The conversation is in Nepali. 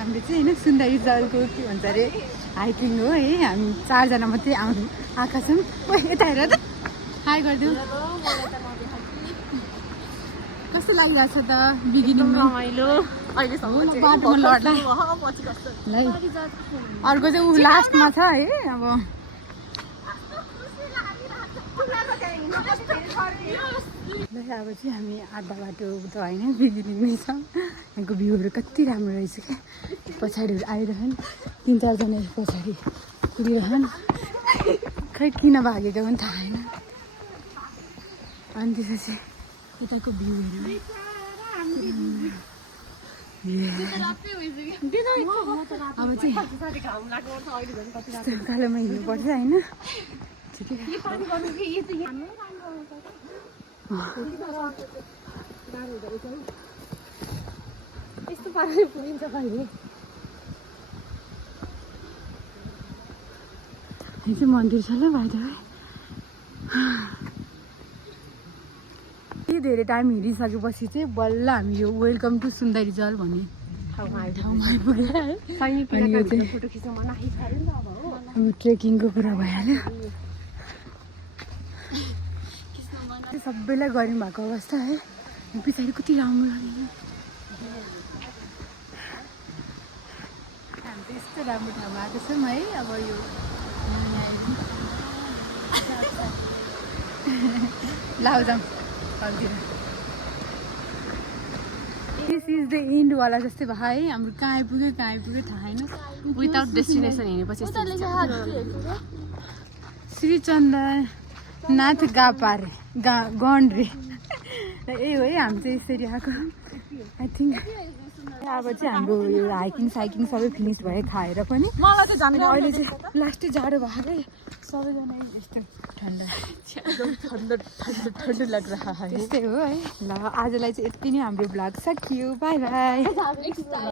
हामीले चाहिँ होइन सुन्दरी जलको के भन्छ अरे हाइकिङ हो है। हामी 4 जना मात्रै आएका छौँ। यता हेर त हाई गरिदिउँ। कस्तो लागिरहेको छ त बिगिनिङमा? बाटोमा लड्ला अर्को चाहिँ ऊ लास्टमा छ है। अब अब चाहिँ हामी आधा बाटो त होइन बिगिनिङमै छ। यहाँको भ्यूहरू कति राम्रो रहेछ क्या। पछाडिहरू आइरहन् 3-4 जना पछाडि कुदिरहन्। खै किन भागेको पनि थाहा छैन। अनि त्यसपछि यताको भ्यूहरू अब चाहिँ कालोमा हिँड्नुपर्छ होइन। ठिकै यस्तो पाराले पुगिन्छ कहिले? यहाँ चाहिँ मन्दिर छ ल भाइ त। धेरै टाइम हिँडिसकेपछि चाहिँ बल्ल हामी यो वेलकम टु सुन्दरी जल भन्ने ठाउँमा आइपुग्यो है। अनि यो चाहिँ हाम्रो ट्रेकिङको कुरा भइहाल्यो। सबैलाई गर्नु भएको अवस्था है। पछाडि कति राम्रो लाग्यो। हामी त यस्तो राम्रो ठाउँमा आएको छौँ है। अब यो लाउजाम दिस इज द एन्ड वाला जस्तै भयो है। हाम्रो कहाँ आइपुग्यो थाहा छैन। विदाउट डेस्टिनेसन हिँडेपछि श्री चन्द्रनाथ गापारे गन्ड्रे यही हो है। हामी चाहिँ यसरी आएको आई थिङ्क। अब चाहिँ हाम्रो यो हाइकिङ साइकिङ सबै फिनिस भयो खाएर पनि। अहिले चाहिँ लास्टै जाडो भएको सबैजना यस्तो ठन्डा लागिरहेको है। त्यस्तै हो है। ल आजलाई चाहिँ यति नै हाम्रो भ्लग सकियो। By by.